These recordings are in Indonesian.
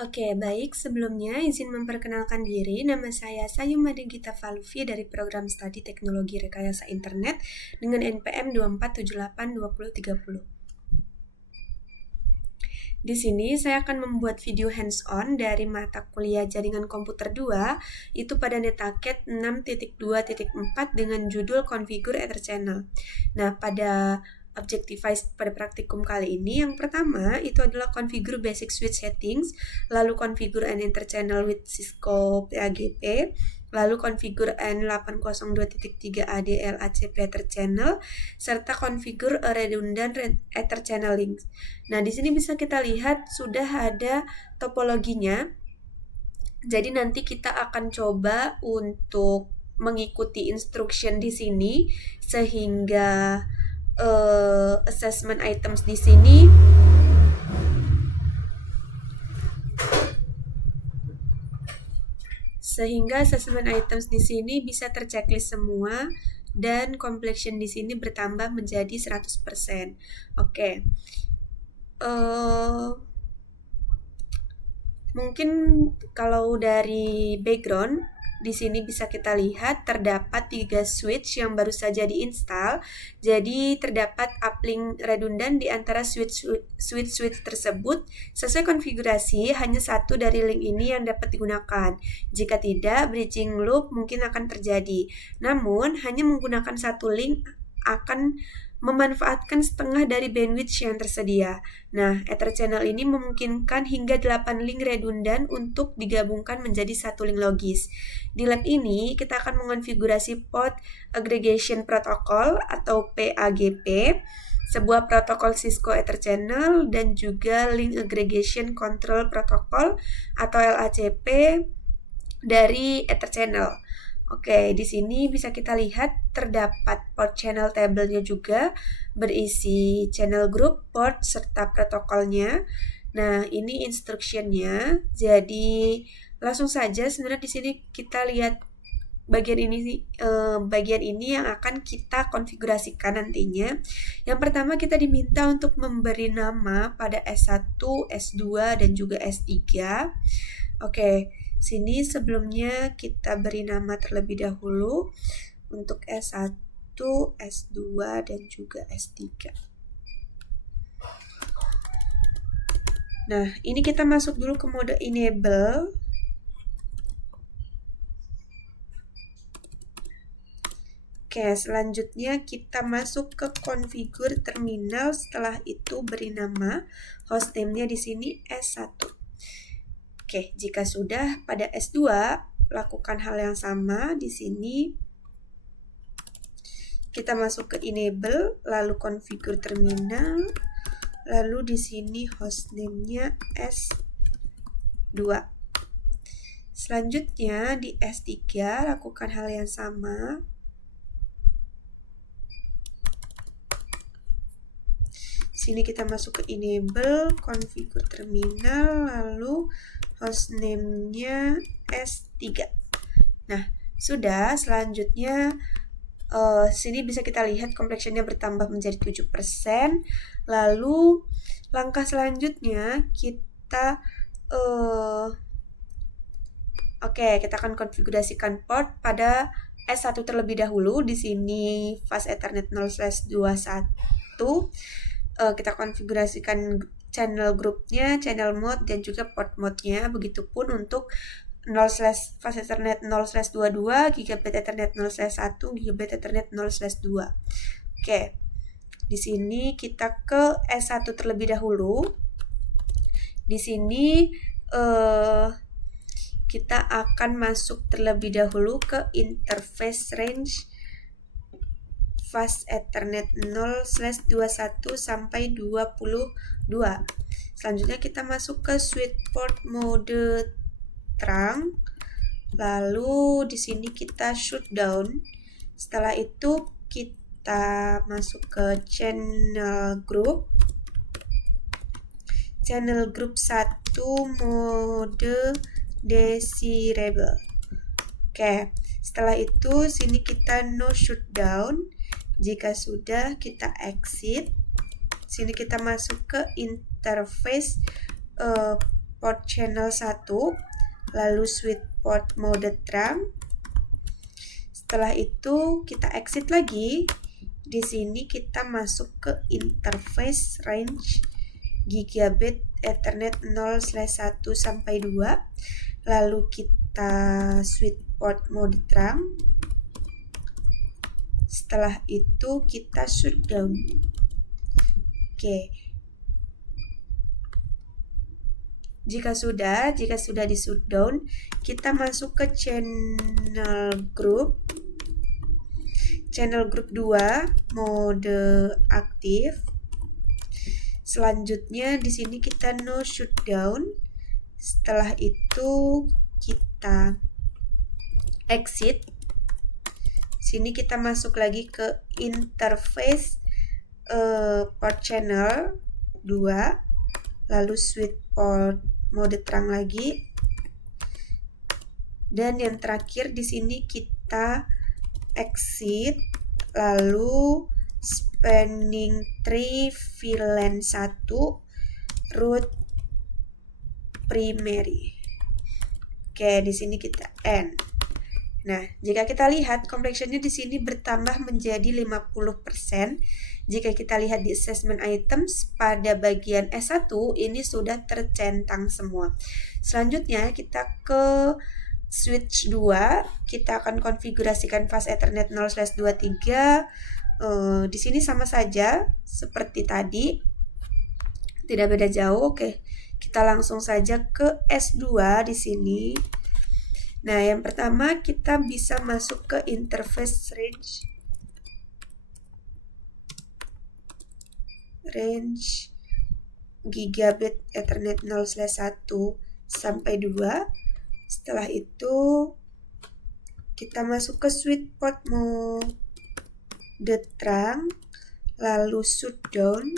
Oke, baik. Sebelumnya izin memperkenalkan diri. Nama saya Sayuma Gita Valuvia dari Program Studi Teknologi Rekayasa Internet dengan NPM 24782030. Di sini saya akan membuat video hands-on dari mata kuliah Jaringan Komputer 2 itu pada Netaket 6.2.4 dengan judul Configure Ether Channel. Nah, pada Objectified pada praktikum kali ini, yang pertama itu adalah configure basic switch settings, lalu configure an interchannel with Cisco PAGP, lalu configure N802.3 ADL ACP Ether Channel, serta configure a redundant Ether Channel links. Nah, di sini bisa kita lihat sudah ada topologinya. Jadi nanti kita akan coba untuk mengikuti instruction di sini sehingga assessment items di sini bisa terchecklist semua dan completion di sini bertambah menjadi 100%. Oke. Mungkin kalau dari background di sini bisa kita lihat terdapat 3 switch yang baru saja diinstal. Jadi terdapat uplink redundan di antara switch tersebut. Sesuai konfigurasi, hanya satu dari link ini yang dapat digunakan. Jika tidak, bridging loop mungkin akan terjadi. Namun, hanya menggunakan satu link akan memanfaatkan setengah dari bandwidth yang tersedia. Nah, Ether Channel ini memungkinkan hingga 8 link redundan untuk digabungkan menjadi satu link logis. Di lab ini, kita akan mengonfigurasi Port Aggregation Protocol atau PAGP, sebuah protokol Cisco Ether Channel, dan juga Link Aggregation Control Protocol atau LACP dari Ether Channel. Oke, di sini bisa kita lihat terdapat port channel table-nya juga berisi channel group, port, serta protokolnya. Nah, ini instruction-nya. Jadi, langsung saja sebenarnya di sini kita lihat bagian ini yang akan kita konfigurasikan nantinya. Yang pertama kita diminta untuk memberi nama pada S1, S2, dan juga S3. Oke. Sini sebelumnya kita beri nama terlebih dahulu untuk S1, S2, dan juga S3. Nah, ini kita masuk dulu ke mode enable. Oke, selanjutnya kita masuk ke configure terminal. Setelah itu beri nama hostname-nya di sini S1. Oke, jika sudah pada S2, lakukan hal yang sama di sini. Kita masuk ke enable, lalu configure terminal, lalu di sini hostname-nya S2. Selanjutnya di S3 lakukan hal yang sama. Sini kita masuk ke enable, configure terminal, lalu hostname-nya S3. Nah, sudah. Selanjutnya sini bisa kita lihat completion-nya bertambah menjadi 7%. Lalu langkah selanjutnya kita kita akan konfigurasikan port pada S1 terlebih dahulu. Di sini fast Ethernet 0/21. Kita konfigurasikan channel groupnya, channel mode, dan juga port mode-nya. Begitupun untuk fast Ethernet 0/22, Gigabit Ethernet 0/1, Gigabit Ethernet 0/2. Oke, di sini kita ke S1 terlebih dahulu. Di sini kita akan masuk terlebih dahulu ke interface range fast Ethernet 0/21 sampai 22. Selanjutnya kita masuk ke switch port mode terang. Lalu di sini kita shutdown. Setelah itu kita masuk ke channel group. Channel group 1 mode desirable. Oke, setelah itu sini kita no shutdown. Jika sudah, kita exit. Sini kita masuk ke interface port channel 1, lalu switch port mode trunk. Setelah itu kita exit lagi. Di sini kita masuk ke interface range gigabit Ethernet 0/1 sampai 2. Lalu kita switch port mode trunk. Setelah itu kita shutdown. Oke. Jika sudah di shutdown, kita masuk ke channel group. Channel group 2 mode aktif. Selanjutnya di sini kita no shutdown. Setelah itu kita exit. Sini kita masuk lagi ke interface port channel 2, lalu switch port mode trunk lagi. Dan yang terakhir di sini kita exit, lalu spanning tree VLAN 1 root primary. Oke, di sini kita end. Nah, jika kita lihat complexionnya di sini bertambah menjadi 50%. Jika kita lihat di assessment items pada bagian S1 ini sudah tercentang semua. Selanjutnya kita ke switch 2, kita akan konfigurasikan fast Ethernet 0/23. Di sini sama saja seperti tadi, tidak beda jauh. Oke, kita langsung saja ke S2 di sini. Nah, yang pertama kita bisa masuk ke interface range gigabit Ethernet 0/1 sampai 2. Setelah itu kita masuk ke switch port mode trunk, lalu shutdown.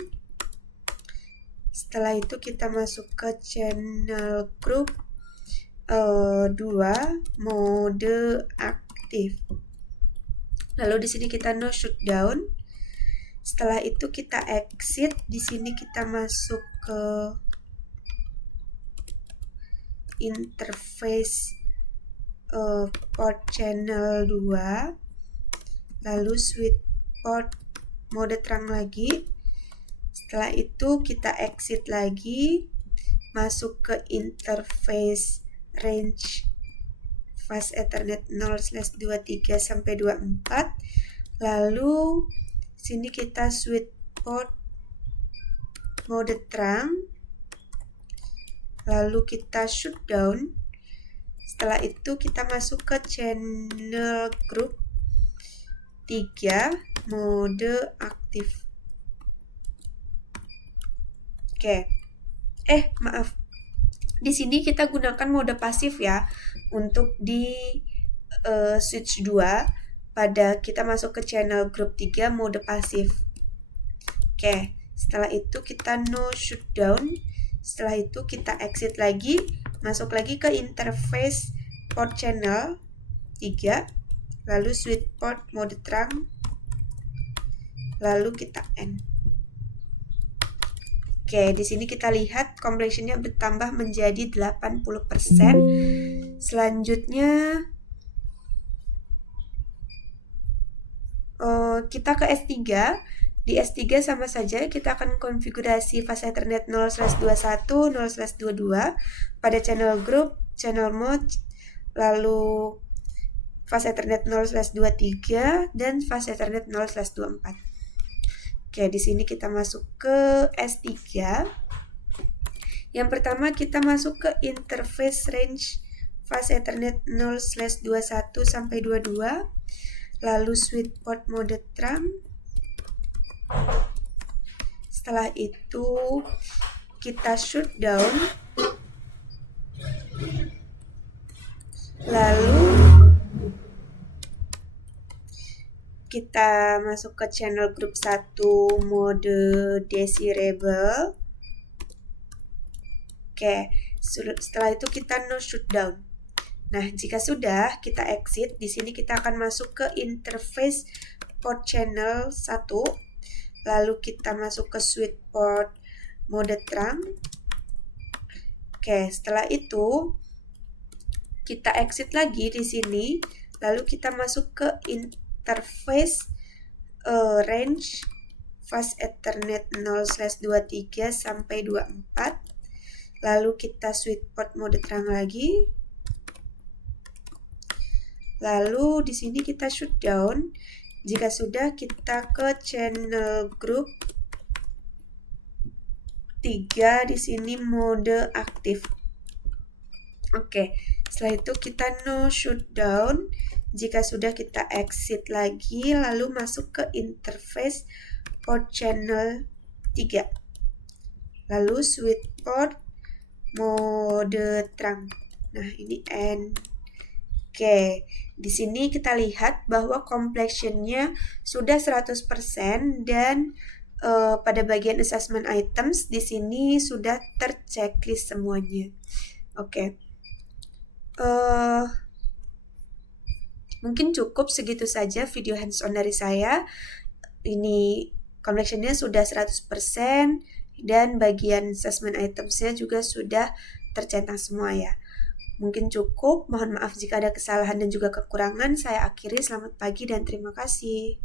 Setelah itu kita masuk ke channel group 2 mode aktif. Lalu di sini kita no shutdown. Setelah itu kita exit. Di sini kita masuk ke interface port channel 2, lalu switch port mode trunk lagi. Setelah itu kita exit lagi, masuk ke interface range fast Ethernet 0/23 sampai 24. Lalu sini kita switch port mode trunk, lalu kita shutdown. Setelah itu kita masuk ke channel group 3 mode aktif. Oke. Maaf. Di sini kita gunakan mode pasif ya untuk di switch 2. Pada kita masuk ke channel group 3 mode pasif. Oke, setelah itu kita no shutdown. Setelah itu kita exit lagi, masuk lagi ke interface port channel 3, lalu switch port mode trunk, lalu kita end. Oke, di sini kita lihat complexionnya bertambah menjadi 80%. Selanjutnya kita ke S3. Di S3 sama saja kita akan konfigurasi fast Ethernet 0/21, 0/22 pada channel group, channel mode, lalu fast Ethernet 0/23 dan fast Ethernet 0/24. Oke, di sini kita masuk ke S3. Yang pertama kita masuk ke interface range fast Ethernet 0/21 sampai 22. Lalu switch port mode trunk. Setelah itu kita shutdown. Lalu kita masuk ke channel group 1 mode desirable. Oke, setelah itu kita no shutdown. Nah, jika sudah, kita exit. Di sini kita akan masuk ke interface port channel 1. Lalu kita masuk ke switch port mode trunk. Oke, setelah itu kita exit lagi di sini, lalu kita masuk ke interface range fast Ethernet 0/23 sampai 24. Lalu kita switch port mode terang lagi. Lalu di sini kita shutdown. Jika sudah, kita ke channel group 3, di sini mode aktif. Oke, setelah itu kita no shutdown. Jika sudah, kita exit lagi, lalu masuk ke interface port channel 3. Lalu switch port mode terang. Nah, ini N. Oke, di sini kita lihat bahwa completion-nya sudah 100% dan pada bagian assessment items di sini sudah terchecklist semuanya. Oke. Mungkin cukup segitu saja video hands-on dari saya. Ini completion-nya sudah 100% dan bagian assessment items-nya juga sudah tercentang semua ya. Mungkin cukup, mohon maaf jika ada kesalahan dan juga kekurangan. Saya akhiri, selamat pagi dan terima kasih.